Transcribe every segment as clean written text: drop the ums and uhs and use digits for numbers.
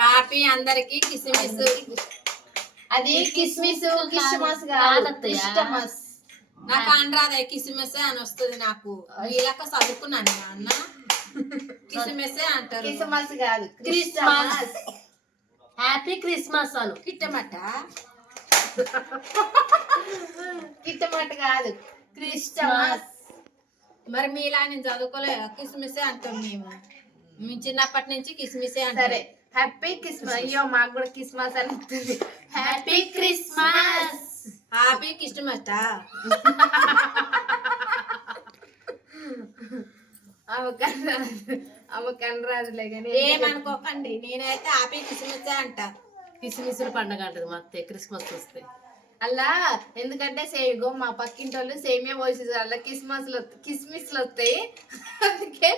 Happy అందరికి కిస్మిస్. అది కిస్మిస్ కిస్మస్ కాదు కిస్టమస్. నాకు అనరాదే కిస్మిస్ అని వస్తుంది. నాకు వీళ్ళక చదువుకున్నాను అన్న కిస్మిస్ అంటారు. కిస్మస్ కాదు క్రిస్మస్. హ్యాపీ క్రిస్మస్ అను. కిట్టమట కిట్టమట కాదు క్రిస్టమస్. మరి మీలా నేను చదువుకోలే కిస్మిసే అంటాం మేము. మేము చిన్నప్పటి నుంచి కిస్మిసే అంటాం. సరే హ్యాపీ క్రిస్మస్. అయ్యో మాకు కూడా క్రిస్మస్ అని వస్తుంది. Happy Christmas. హ్యాపీ కిస్టమట కనరాదులే కానీ ఏమనుకోకండి. నేనైతే హ్యాపీ కిస్మిసే అంట. కిస్మిస్ల పండగ అంటది మా అత్తయ్య క్రిస్మస్ వస్తే. అలా ఎందుకంటే సేమిగో మా పక్కింటి వాళ్ళు సేమియా పోసేది అలా కిస్మిస్లు వస్తాయి. అందుకే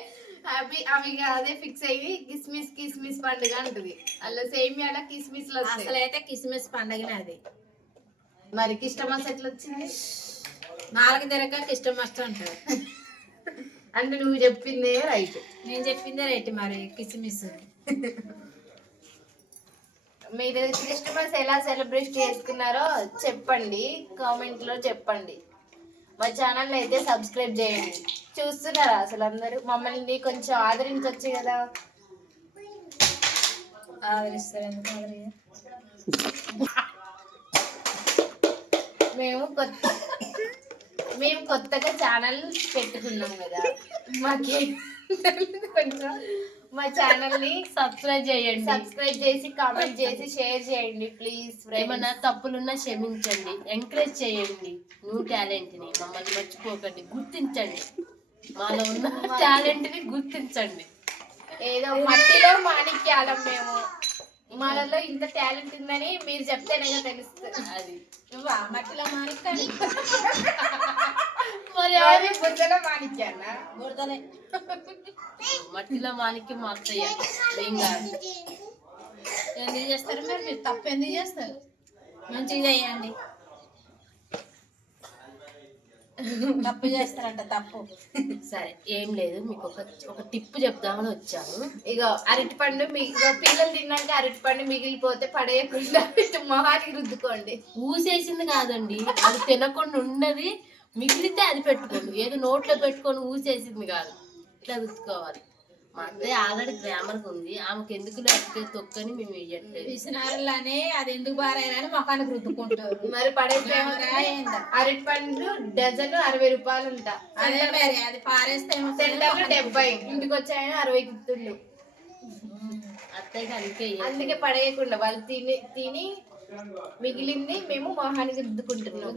అవి అవి అదే ఫిక్స్ అయ్యి కిస్మిస్ కిస్మిస్ పండుగ అంటది. అలా సేమియాలో కిస్మిస్లు వస్తాయి. అసలు అయితే కిస్మిస్ పండగనే అది. మరి కిస్టమస్ ఎట్లా వచ్చింది? 4 తిరగ కిస్టమస్ అంటారు. అంటే నువ్వు చెప్పిందే రైట్. నేను చెప్పిందే రైట్. మరి కిస్మిస్ మీరు క్రిస్మస్ ఎలా సెలబ్రేట్ చేసుకున్నారో చెప్పండి, కామెంట్ లో చెప్పండి. మా ఛానల్ అయితే సబ్స్క్రైబ్ చేయండి. చూస్తున్నారా అసలు అందరూ? మమ్మల్ని కొంచెం ఆదరించవచ్చు కదా. ఆదరిస్తారు. మేము కొత్తగా ఛానల్ పెట్టుకున్నాం కదా, మాకే కొంచెం మా ఛానల్ ని సబ్స్క్రైబ్ చేసి కామెంట్ చేసి షేర్ చేయండి ప్లీజ్. ఏమన్నా తప్పులున్నా క్షమించండి, ఎంకరేజ్ చేయండి. న్యూ టాలెంట్ ని మమ్మల్ని మర్చిపోకండి, గుర్తించండి. మాలో ఉన్న టాలెంట్ ని గుర్తించండి. ఏదో మట్టిలో మాణిక్యాలం మేము. మనలో ఇంత టాలెంట్ ఉందని మీరు చెప్తేనే తెలుస్తుంది. అది నువ్వా మట్టిలో మాణిక్యాలు? మరి బుద్ధలో మాణిక్యాలా? బురదలే. మట్టిలో మాణిక్యం మా అత్తయ్య. ఏం కాదు. ఎందుకు చేస్తారు మరి? మీరు తప్పు ఎందుకు చేస్తారు? మంచిగా చేయండి. తప్పు చేస్తారంట. తప్పు. సరే ఏం లేదు, మీకు ఒక టిప్ చెప్దామని వచ్చాను. ఇగో అరటిపండు పిల్లలు తిన్నాక అరటిపండు మిగిలిపోతే పడేయకుండా మొహానికి రుద్దుకోండి. ఊసేసింది కాదండి, అది తినకుండా ఉన్నది మిగిలితే అది పెట్టుకోండి. ఏదో నోట్లో పెట్టుకొని ఊసేసింది కాదు, ఇట్లా రుద్దుకోవాలి. మా అత్తయ్య ఆల్రెడీ గ్రామర్ ఉంది, ఆమెకు ఎందుకు లేకపోతే తొక్కని మేము వేయట్లేదు. పిసినారులానే అది ఎందుకు బారాయని మొఖానికి రుద్దుకుంటారు. మరి పడేస్తే అరటిపండు డజన్ 60 రూపాయలు ఉంటా. అదే మరి అది పారేస్తే సెంటర్లో 70, ఇంటికి వచ్చాయని 60 ఇస్తుండు. అత్తయ్యకి అందుకే పడేయకుండా వాళ్ళు తిని మిగిలింది మేము మొహానికి రుద్దుకుంటున్నాం.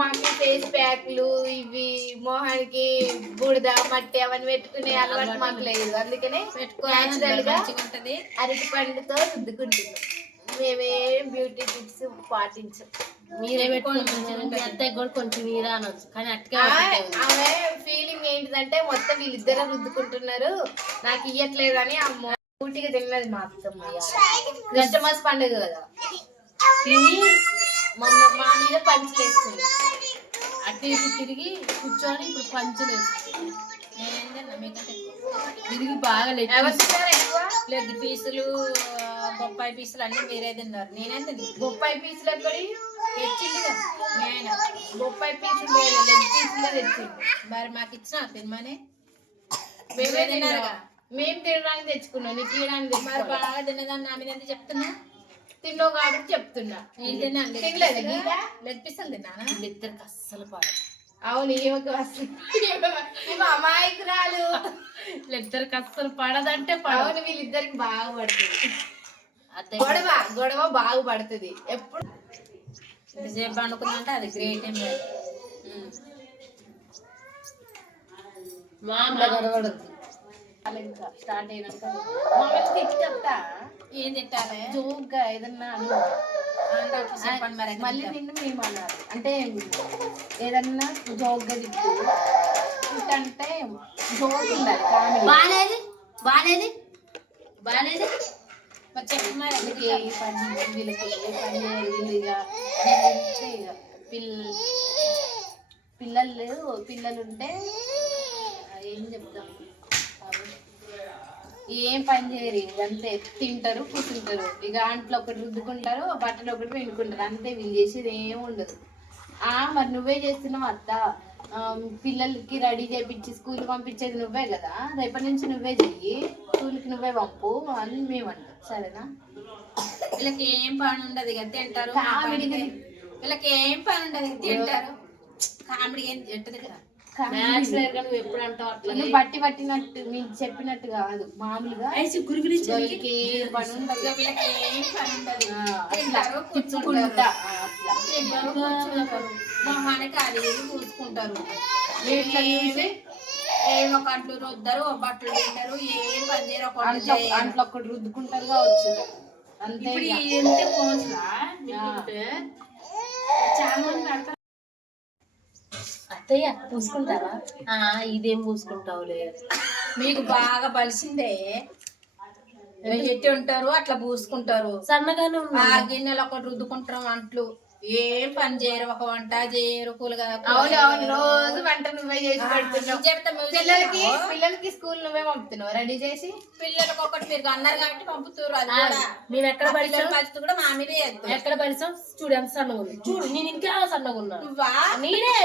మాకు ఫేస్ ప్యాక్లు ఇవి మొహానికి బుడద మట్టి అవన్నీ పెట్టుకునే అలవాటు మాకు లేదు. అందుకనే న్యాచురల్ గా అరటి పండుతో రుద్దుకుంటున్నాం. మేమేం బ్యూటీ టిప్స్ పాటించాం. మీరే పెట్టుకుంటారు. అత్తయ్య కూడా కొంచెం మీరే అనొచ్చు, కానీ అట్టుగా ఆమె ఫీలింగ్ ఏంటిదంటే మొత్తం వీళ్ళిద్దరే రుద్దుకుంటున్నారు, నాకు ఇయ్యట్లేదని అమ్మ పూర్తిగా తిన్నది. మా అత్తమ్మ క్రిస్టమస్ పండుగ కదా తిని మా మీద పంచులేస్తుంది. అటు ఇటు తిరిగి కూర్చొని ఇప్పుడు పంచులేస్తుంది. తిరిగి బాగా లెగ్ పీసులు బొప్పాయి పీసులు అన్ని మీరే తిన్నారు. నేనే తిన్నాను. బొప్పాయి పీసులు ఎక్కడి తెచ్చిందిగా నేను. బొప్పాయి పీసులు లెగ్ పీసులు తెచ్చింది. మరి మాకు ఇచ్చిన తినమనే మేమే తిన్నారుగా. మేము తినడానికి తెచ్చుకున్నాం, నీకు తీయడానికి. మరి బాగా తిన్నదాన్ని నా మీద ఎందుకు చెప్తున్నా? తిన్నావు కాబట్టి చెప్తున్నా. నేను తిన్నాను. తినలేదు లెగ్ పీసులు తిన్నానా? ఇద్దరికి అస్సలు పడదు. అవును అమాయకురాలు. ఇద్దరికి అస్సలు పడదంటే అవును, వీళ్ళిద్దరికి బాగా పడుతుంది. గొడవ బాగా పడుతుంది. ఎప్పుడు ఎంతసేపు అనుకుందంటే అది గ్రేట్. ఏం లేదు. మా గొడవడదు. ఇంకా స్టార్ట్ అయినాక మమ్మల్ని తిట్టి చెప్తా. ఏం తిట్టాలి? జోక్గా ఏదన్నా చెప్పండి. మరి మళ్ళీ నిన్ను మేము అన్నారు అంటే ఏదన్నా జోక్గా తిట్టంటే జోక్ ఉండాలి. బాగాలేదు బాగాలేదు బాగాలేదు. మరి చెప్పి మరి వీళ్ళకి ఏ పని వీళ్ళు పిల్లలు ఉంటే ఏం చెప్తాం. ఏం పని చేయరు అంతే, తింటారు కూర్చుంటారు, ఇక అంట్లో ఒకటి రుద్దుకుంటారు, బట్టలు ఒకటి పిండుకుంటారు, అంతే. వీళ్ళు చేసేది ఏం ఉండదు. మరి నువ్వే చేస్తున్నావు అత్త, పిల్లలకి రెడీ చేయించి స్కూల్కి పంపించేది నువ్వే కదా, రేపటి నుంచి నువ్వే చెయ్యి, స్కూల్కి నువ్వే పంపు అని మేమంటాం. సరేనా? వీళ్ళకి ఏం పని ఉండదు ఇక తింటారు. వీళ్ళకి ఏం పని ఉండదు తింటారు. కామెడీ ఏం తింటది కదా. నువ్వు ఎప్పుడు అంటావు అట్లా? నువ్వు బట్టి పట్టినట్టు మీకు చెప్పినట్టు కాదు, మామూలుగా వీళ్ళకి ఏం పని ఉండదు. వీళ్ళకి ఏం పని ఉండదు. తింటారు కూర్చుంటారు, తింటారు కూర్చుంటారు, మొహానికి అది ఇది పూసుకుంటారు. ఏమో కట్లు రుద్దరు, బట్టలు తింటారు, ఏం పని చేయరు. అంట్లో ఒకటి రుద్దుకుంటారు కావచ్చు అంతే. చాలా మంది పెడతారు. అత్తయ్య పూసుకుంటావా? ఇదేం పూసుకుంటావులే, మీకు బాగా బలిసిందే. ఎట్టి ఉంటారు అట్లా పూసుకుంటారు. సన్నగానే ఆ గిన్నెలు ఒకటి రుద్దుకుంటారు, అంట్లు ఏం పని చేయరు, ఒక వంట చేయరు. అవును, రోజు వంట నువ్వే చేసి పెడుతున్నావు. పిల్లలకి స్కూల్ నువ్వే పంపుతున్నావు రెడీ చేసి. పిల్లలకి ఒకటి మీరు అన్నారు కాబట్టి పంపుతారు. అది కూడా మేము ఎక్కడ పరిస్థితి కూడా మా మీద ఎక్కడ పరిస్థితి చూడు, ఎంత సన్నగా ఉంది చూడు. నేను ఇంకా సన్నగా ఉన్నా. నువ్వా? నేనే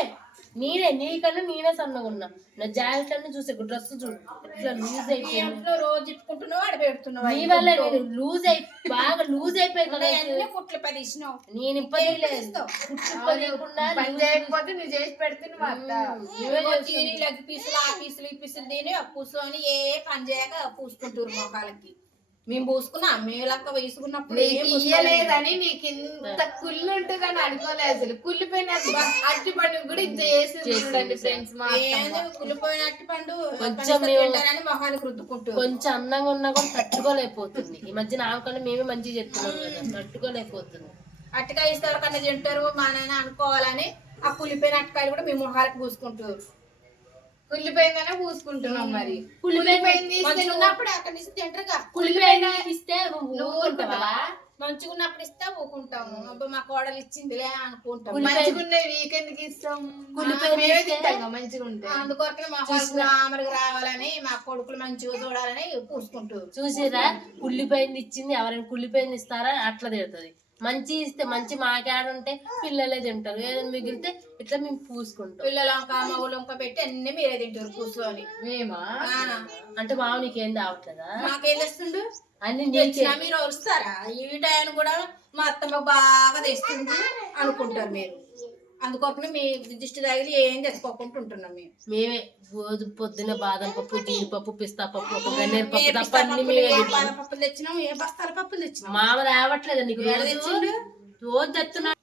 నీకన్నా నేనే సన్నగా ఉన్నా. నా జాకెట్ అన్ని చూసే డ్రెస్ చూడు ఎట్లా లూజ్ అయిపోయింది. రోజు ఇప్పుకుంటున్నావు, ఆడ పెడుతున్నావు. నీ వల్ల లూజ్ బాగా లూజ్ అయిపోయింది. కుట్లు పది ఇచ్చినావు. నేను పని చేయకపోతే నువ్వు చేసి పెడుతున్నావు. తీరిలకి పీసులు, ఆ పీసులు, ఈ పీసులు తిని కూర్చొని ఏ పని చేయక పూసుకుంటారు మొఖాలకి. మేము పూసుకున్నాం, మేము లెక్క వేసుకున్నప్పుడు ఇయ్యలేదని నీకు ఇంత కుళ్ళు ఉంటుందని అనుకోలేదు అసలు. కుళ్ళిపోయిన అట్టి పండు కూడా ఇంత చేసి చూడండి ఫ్రెండ్స్. కుళ్ళిపోయిన అట్టి పండు మొహానికి రుద్దుకుంటూ కొంచెం అందంగా ఉన్నా కూడా తట్టుకోలేకపోతుంది. ఈ మధ్య నాకన్నా మేమే మంచిగా చెప్తున్నాం కదా, తట్టుకోలేకపోతుంది. అట్టకాయ ఇస్తారు కన్నా తింటారు మా నాన్న అనుకోవాలని ఆ కుళ్ళిపోయిన అట్టకాయలు కూడా మేము మొహాలకు పూసుకుంటారు. కుళ్ళిపోయిందనే పూసుకుంటున్నాం. మరి ఉన్నప్పుడు అక్కడ నుంచి తింటారుగా. ఇస్తే మంచిగా ఉన్నప్పుడు ఇస్తే ఊకుంటాము. మా కోడలు ఇచ్చిందిలే అనుకుంటాం. మంచిగా వీకెండ్కి ఇస్తాం, మంచిగా ఉంటాయి. అందుకొరకే మా మామూలుగా రావాలని, మా కొడుకులు మంచిగా చూడాలని పూసుకుంటారు. చూసిరా, కుళ్ళిపోయింది ఇచ్చింది, ఎవరైనా కుళ్ళిపోయింది ఇస్తారా అట్లా తిడుతుంది. మంచి ఇస్తే మంచి మాట్లాడుంటే పిల్లలే తింటారు, ఏదైనా మిగిలితే ఇట్లా మేము పూసుకుంటాం. పిల్లలు మగలు పెట్టి అన్ని మీరే తింటారు కూర్చొని. మేమా అంటే మామ నీకేం రావట్లేదా? మాకేం తెస్తుండు అన్ని మీరు వస్తారా? ఈ టైం కూడా మా అత్తమ్మ బాగా తెస్తుంది అనుకుంటారు మీరు. అందుకోసం మీ దిష్టి తగిలి ఏం తెచ్చుకోకుండా ఉంటున్నాం మేము. మేమే రోజు పొద్దున్న బాదం పప్పు, జీడిపప్పు, పిస్తా పప్పు, ఒక గన్నేరు పప్పు తప్ప అన్ని మేమే. పప్పులు తెచ్చినాం, ఏ బస్తాల పప్పులు తెచ్చినాం. మామ రావట్లేదా నీకు? రోజు తెస్తున్నా,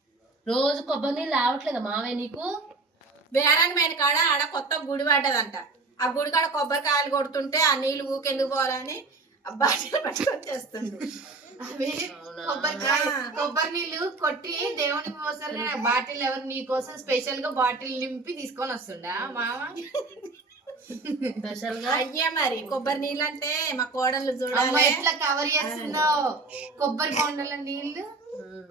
రోజు కొబ్బరి నీళ్ళు రావట్లేదా మామయ్య నీకు? బేరాని మైన కాడ ఆడ కొత్త గుడి పడ్డదంట. ఆ గుడి కాడ కొబ్బరికాయలు కొడుతుంటే ఆ నీళ్లు ఊకెందుకు పోవాలని బాటిల్ పట్టుకొని చేస్తుండ్రు. అవి కొబ్బరి నీళ్ళు కొట్టి దేవునికి పోస్తారు కానీ బాటిల్ ఎవరు నీకోసం స్పెషల్ గా బాటిల్ నింపి తీసుకొని వస్తుండా మామ? స్పెషల్ గా అయ్యా మరి కొబ్బరి నీళ్ళు అంటే మా కోడలు చూడాలి ఎట్లా కవర్ చేస్తుందో. కొబ్బరి బొండల నీళ్లు,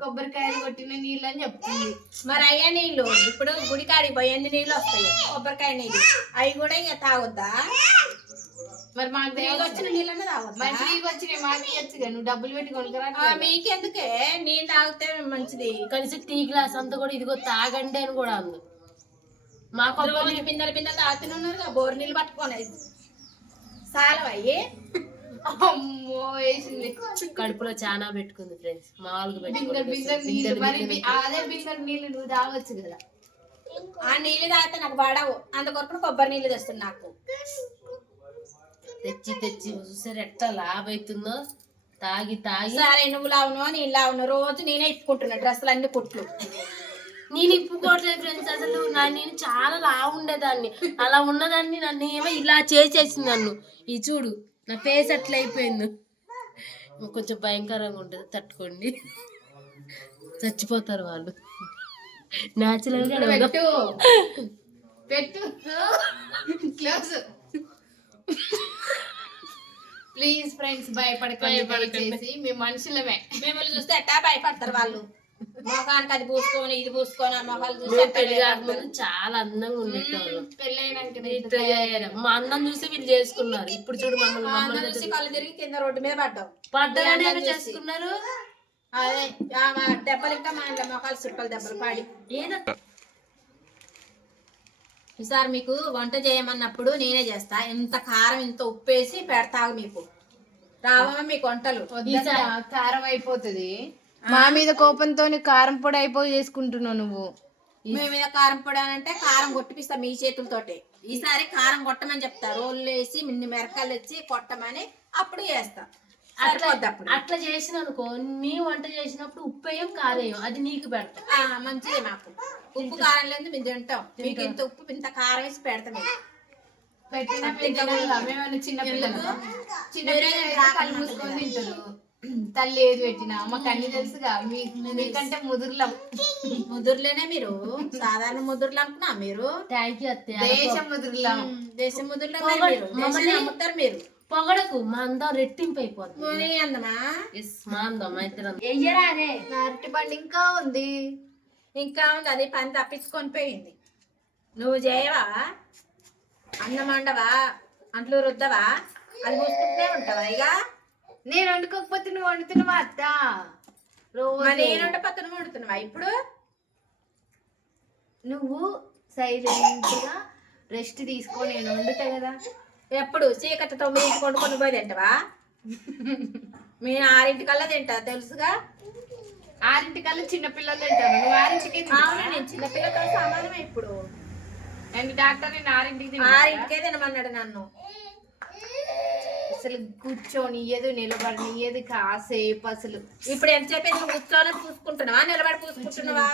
కొబ్బరికాయలు కొట్టిన నీళ్ళు అని చెప్తుంది. మరి అయ్యా నీళ్ళు ఇప్పుడు గుడికాడికి పోయి ఎన్ని నీళ్ళు వస్తాయి? కొబ్బరికాయ నీళ్ళు అవి కూడా ఇంకా తాగొద్దా? మరి మాకు వచ్చిన నీళ్ళనే తాగొద్దా? మరి ఫ్రీగా వచ్చినాయి మాకు ఇచ్చగా, నువ్వు డబ్బులు పెట్టి కొనుక్కరా. మీకెందుకే, నీళ్ళు తాగితే మంచిది. కలిసి టీ గ్లాస్ అంతా కూడా ఇదిగో తాగండి అని కూడా అందు. మా కొబ్బరి బిందెలు బిందెలు తాగుతూనే ఉన్నారు, బోరు నీళ్ళు పట్టుకోనే సాలవయ్యి. అమ్మో వేసింది, కడుపులో చాలా పెట్టుకుంది ఫ్రెండ్స్. మామూలుగా బిందెలు నీళ్ళు, మరి అదే బిందెలు నీళ్ళు నువ్వు తాగొచ్చు కదా. ఆ నీళ్ళు తాగితే నాకు పడవు, అందుకొరకు కొబ్బరి నీళ్ళు తెస్తుంది నాకు. తెచ్చి తెచ్చి చూసారు ఎట్లా లాభ అవుతుందో. తాగి తాగి సరే నువ్వు లావును నేను లావును, రోజు నేనే ఇప్పుకుంటున్నా డ్రెస్సులు అన్ని కుట్లు. నేను ఇప్పుకోవట్లేదు ఫ్రెండ్స్, అసలు నేను చాలా లావు ఉండేదాన్ని. అలా ఉన్నదాన్ని నన్ను ఏమో ఇలా చేసేసింది నన్ను. ఈ చూడు నా ఫేస్ అట్లా అయిపోయింది. కొంచెం భయంకరంగా ఉంటుంది, తట్టుకోండి, చచ్చిపోతారు వాళ్ళు. న్యాచురల్ గా పెట్టు క్లోజ్. ప్లీజ్ ఫ్రెండ్స్ భయపడకండి, మేము మనుషులమే. మిమ్మల్ని చూస్తే ఎట్టా భయపడతారు వాళ్ళు. మొఖానికి అది పూసుకొని ఇది పూసుకొని ఆ మొహాలు చూసి మేము అట్లా పెళ్లి భయపడతారు. కాకముందు చాలా అందంగా ఉండేటోళ్ళం. పెళ్ళైనాక ఇట్లా చేయరు. మా అందం చూసి వీళ్ళు చేసుకున్నారు. ఇప్పుడు చూడు మమ్మల్ని ఆ అన్నం మమ్మల్ని చూసి కళ్ళు తిరిగి కింద రోడ్డు మీద పడ్డాం. పడ్డగానే అందం చూసి. చేసుకున్నారు. అదే ఆ దెబ్బలు ఇంకా మా ఇంట్లో మొఖాలు చుక్కలు దెబ్బలు పాడి. ఏదో ఈసారి మీకు వంట చేయమన్నప్పుడు నేనే చేస్తా. ఇంత కారం ఇంత ఉప్పేసి పెడతాగు మీకు. రావమ్మా మీకు వంటలు. వద్దక్క, కారం అయిపోతుంది. మా మీద కోపంతో కారం పొడి అయిపోయి చేసుకుంటున్నావు నువ్వు. మీ మీద కారం పొడి అని అంటే కారం కొట్టిపిస్తా మీ చేతులతోటి. ఈసారి కారం కొట్టమని చెప్తా. రోళ్ళు వేసి మిన్ని మిరకాయలు వచ్చి కొట్టమని అప్పుడు చేస్తా. సరిపోద్ది అప్పుడు. అట్లా చేసిన అనుకో, నీ వంట చేసినప్పుడు ఉప్పు వేయం కారేయం, అది నీకు పెడతాం. మంచిది. మాకు ఉప్పు కారం లేదు మేము తింటాం. మీకు ఇంత ఉప్పు ఇంత కారం వేసి పెడతాం. పెట్టిన మేమేమైనా చిన్నపిల్లలు కళ్ళు మూసుకొని తింటారు. తల్లి ఏది పెట్టినా మాకు అన్ని తెలుసుగా. మీకంటే ముదురులం. ముదురులేనే మీరు సాధారణ ముదురులు అనుకున్నా మీరు. థ్యాంక్ యూ అత్తయ్య. దేశం ముదురులం. దేశం ముదురులో మీరు దేశాన్ని అమ్ముతారు మీరు. పొగడకు, మా అందం రెట్టింపు అయిపోతుంది. పోనీ అందమా మా అందం ఇద్దరం. ఎయ్యరా అదే అరటి పండు ఇంకా ఉంది. ఇంకా ఉంది. అది పని తప్పించుకొని పోయింది. నువ్వు చేయవా? అన్నం వండవా? అంట్లు రుద్దవా? అది పూసుకుంటూనే ఉంటావా? ఇక నేను వండుకోకపోతే నువ్వు వండుతున్నావా అత్త? మరి నేను వండపత్తను వండుతున్నావా ఇప్పుడు? నువ్వు సైలెంట్ గా రెస్ట్ తీసుకో, నేను వండుతా కదా. ఎప్పుడు చీకటి 9 కొనుక్కొని పోయి తింటావా? మేము 6 తింటా తెలుసుగా. 6 చిన్నపిల్లలు తింటారు. నువ్వు 6కి అవును, నేను చిన్నపిల్లతో సమానమే. ఇప్పుడు నేను డాక్టర్ నేను 6కి 6 తినమన్నాడు నన్ను. అసలు కూర్చొని ఏదో నిలబడి ఏది కాసేపు అసలు. ఇప్పుడు ఎంతసేపు నువ్వు కూర్చొని పూసుకుంటున్నావా నిలబడి పూసుకుంటున్నావా?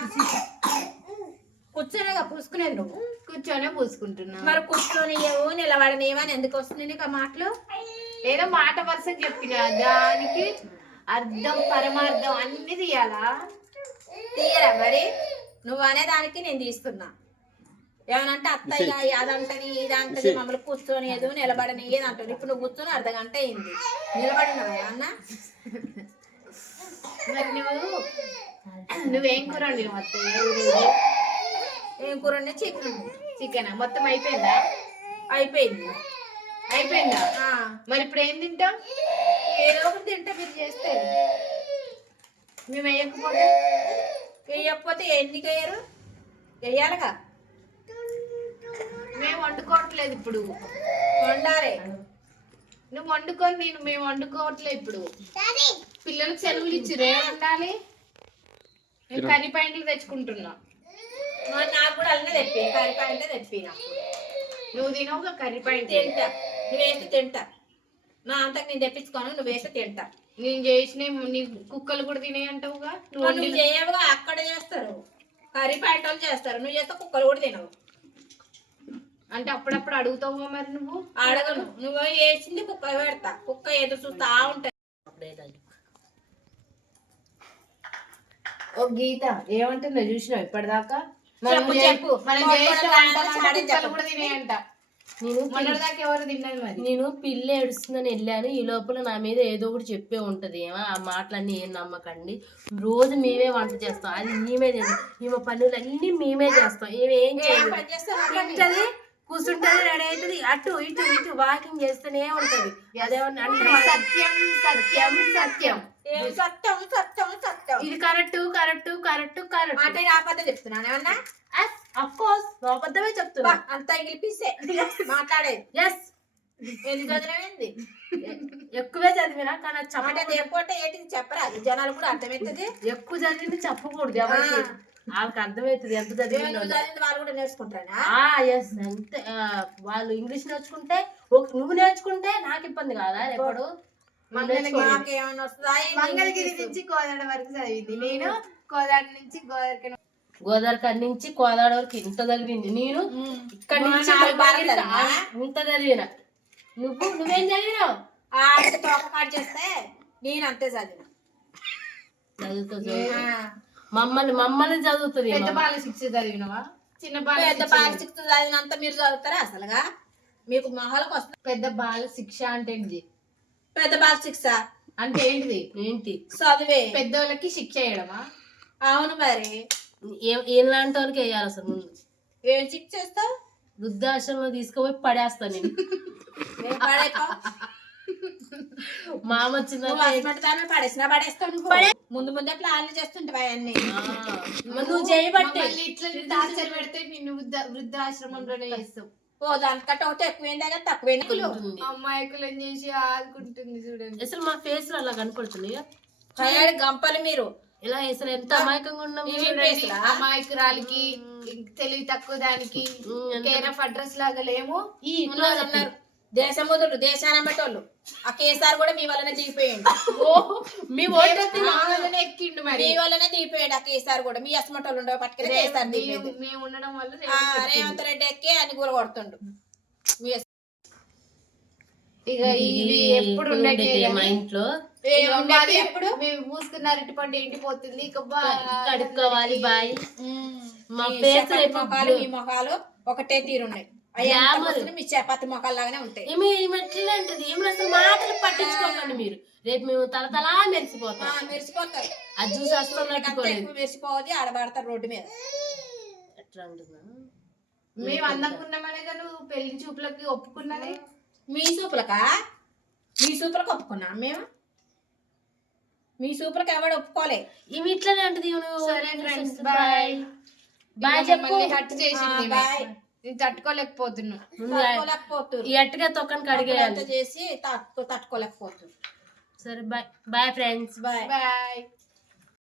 కూర్చొనిగా పూసుకునేది నువ్వు. కూర్చొనే పూసుకుంటున్నా. మరి కూర్చొని ఏవో నిలబడనేవా అని ఎందుకు వస్తుంది నీకు ఆ మాటలు? ఏదో మాట వరుసకు చెప్పిన దానికి అర్థం పరమార్థం అన్ని తీయాలా? తీయరా మరి? నువ్వు అనేదానికి నేను తీస్తున్నా. ఏమనంటే అత్తయ్య అదంటది ఇదంటది మమ్మల్ని కూర్చొని ఏదో నిలబడని ఏది అంటది. ఇప్పుడు నువ్వు కూర్చొని అర్ధగంట అయింది. నిలబడినావా ఏమన్నా? మరి నువ్వేం కూర వండినావు అత్తయ్య? ఏం కూర వండి? చికెన్. చికెన్ మొత్తం అయిపోయిందా? అయిపోయింది. అయిపోయిందా? మరి ఇప్పుడు ఏం తింటాం? ఏదో ఒకటి తింటే మీరు చేస్తే. మేము వేయకపోతే వేయకపోతే ఎందుకు వేయరు? వేయాలిగా. మేము వండుకోవట్లేదు ఇప్పుడు. వండాలి. నువ్వు వండుకొని మేము వండుకోవట్లేదు ఇప్పుడు. పిల్లలకు సెలవులు ఇచ్చిర్రు, ఏం వండాలి? నేను కర్రీ పాయింట్లు తెచ్చుకుంటున్నా. నాకు కూడా అలానే తెప్పి కర్రీ పాయింట్ తెప్పి. నువ్వు తినవుగా కర్రీ పాయింట్. తింటా. నువ్వు వేస్తే తింటా. నా అంతకు నేను తెప్పించుకోను. నువ్వు వేస్తే తింటా. నేను చేసిన నీ కుక్కలు కూడా తినే అంటావుగా. నువ్వు చేయవుగా. అక్కడ చేస్తారు కర్రీ పాయింట్ వాళ్ళు చేస్తారు. నువ్వు చేస్తే కుక్కలు కూడా తినవు. అంటే అప్పుడప్పుడు అడుగుతావు మరి. నువ్వు అడగను. నువ్వు వేసింది కుక్క పెడతా. కుక్క ఎదురు చూస్తా ఉంటది. ఓ గీత ఏమంటుందో చూసినావు ఇప్పటిదాకా? చెప్పు చెప్పు. కూడా తినేయంట. మొన్నటిదాకా ఎవరు తిన్నది మరి? నేను పిల్ల ఏడుస్తుందని వెళ్ళాను. ఈ లోపల నా మీద ఏదో ఒకటి చెప్పే ఉంటది. ఏమో ఆ మాటలన్నీ ఏం నమ్మకండి. రోజు మేమే వంట చేస్తాం. అది మేమే చేస్తాం. ఈమె పనులు అన్ని మేమే చేస్తాం. ఏం చేయాలి? కూర్చుంటది, రెడీ అవుతుంది, అటు ఇటు ఇటు వాకింగ్ చేస్తూనే ఉంటది. అదేమన్నా సత్యం సత్యం సత్యం సత్యం సత్యం సత్యం. ఇది కరెక్ట్ కరెక్ట్ కరెక్ట్ కరెక్ట్ అంటే అబద్ధం చెప్తున్నాను ఏమన్నా? అఫ్ కోర్స్ అబద్ధమే చెప్తున్నా. అంతా ఇంగ్లీషే మాట్లాడేది. ఎస్. ఎన్ని చదివేంది? ఎక్కువే చదివినా కానీ అంటే చెప్పండి. చెప్పంటే ఏంటిది చెప్పరా? జనాలు కూడా అర్థమవుతుంది. ఎక్కువ చదివింది చెప్పకూడదు ఎవరికి. వాళ్ళకి అర్థమవుతుంది ఎంత చదివిందో. చదివింది వాళ్ళు కూడా నేర్చుకుంటారా? ఎస్ అంతే. వాళ్ళు ఇంగ్లీష్ నేర్చుకుంటే నువ్వు నేర్చుకుంటే నాకు ఇబ్బంది కాదా? ఎప్పుడు మాకేమన్నా వస్తుందా? మంగళగిరి నుంచి కోదాడ వరకు చదివింది. నేను కోదాడ నుంచి గోదావరి నుంచి కోదాడ వరకు ఇంత చదివింది. నేను ఇక్కడ నుంచి ఇంత చదివిన. నువ్వేం చదివినావు? తోకపాటు చేస్తే నేను అంతే చదివిన. చదువుతుంది మమ్మల్ని చదువుతుంది. పెద్ద బాల శిక్ష చదివినవా? చిన్న పెద్ద బాల శిక్ష చదివినంత మీరు చదువుతారా అసలుగా? మీకు మొహాలకు వస్తుంది. పెద్ద బాల శిక్ష అంటే ఏంటి? పెద్ద బాల శిక్ష అంటే ఏంటిది? ఏంటి? చదివే పెద్దోళ్ళకి శిక్ష వేయడమా? అవును మరి ఎలాంటి వాళ్ళకి వేయాలి అసలు ముందు ఏం చిక్ చేస్తావు వృద్ధాశ్రమంలో తీసుకుపోయి పడేస్తాను నేను. ఏం పాడైపోవు? మామ నువ్వు వచ్చిందంటే హాస్పిటల్ దాన్ని పడేసినా పడేస్తావు నువ్వు. ముందు ముందే ప్లాన్లు చేస్తుంటావు అవన్నీ. మరి నువ్వు చేయబట్టే మళ్ళీ ఇట్లా టార్చర్ పెడితే నిన్ను వృద్ధాశ్రమంలోనే చేస్తాం. ఓ దానికంటే ఒకటి ఎక్కువైందా కదా తక్కువైనా ఉంటుంది. అమ్మాయికులను చేసి ఆదుకుంటుంది చూడండి. అసలు మా ఫేస్ లో అలా కనపడుతున్నాయా కయాడి గంపలు మీరు ఇలా అసలు ఎంత అమాయకంగా ఉన్నాం ఇవి చూడండి. ఫేస్లా? అమాయకురాలికి తెలివి తక్కువ దానికి కేర్ ఆఫ్ అడ్రస్ లాగా లేము. ఈ ఉన్నారు ఉన్నారు దేశముదులు దేశానమ్మటోళ్ళు ఆ కేసీఆర్ కూడా మీ వల్లనే దిగిపోయిండు. మీ ఓటు మా వల్లనే ఎక్కిండు మరి. మీ వల్లనే దిగిపోయాడు ఆ కేసీఆర్ కూడా. మీ అసమటోళ్ళు ఉండవు పట్టుకుని కేసీఆర్ దిగిపోయింది. మేము ఉండడం వల్ల రేవంత్ రెడ్డి ఎక్కి అని కూర కొడుతుండు. మీ ఇక ఇవి ఎప్పుడు ఉండేదే మా ఇంట్లో ఎప్పుడు మేము పూసుకున్నారు ఇటు పండు ఎండిపోతుంది. ఇక కడుక్కోవాలి బాయ్. మా ఈ ఫేస్ చపాతి మొఖాలు ఈ మొఖాలు ఒకటే తీరున్నాయి. అయ్యి మీ చపాతి మొఖాలు లాగానే ఉంటాయి. ఏమిటంటది ఏమి అసలు మాటలు పట్టించుకోకండి మీరు. రేపు మేము తలతలా మెరిసిపోతాం. మెరిసిపోతారు. అది చూసి అసలు అంత ఎక్కువ మెరిసిపోవద్ది ఆడబడతారు రోడ్డు మీద. ఎట్లా అంటున్నా మేము అందంకున్నామనే కదా నువ్వు పెళ్లి చూపులకి ఒప్పుకున్నది. మీ సూపులకా మీ సూపులకు ఒప్పుకున్నాం మేము. మీ సూపులకు ఎవడు ఒప్పుకోలే. ఇవి ఇట్లానే అంటది సరే ఫ్రెండ్స్ బాయ్ బాయ్ చెప్పు. హట్ చేసింది బాయ్. నేను తట్టుకోలేకపోతున్నా. తట్టుకోలేకపోతున్నారు. ఈ అట్టుగా తొక్కని కడిగేయాలి చేసి తట్టుకోలేకపోతున్నారు. సరే bye bye friends bye. Bye.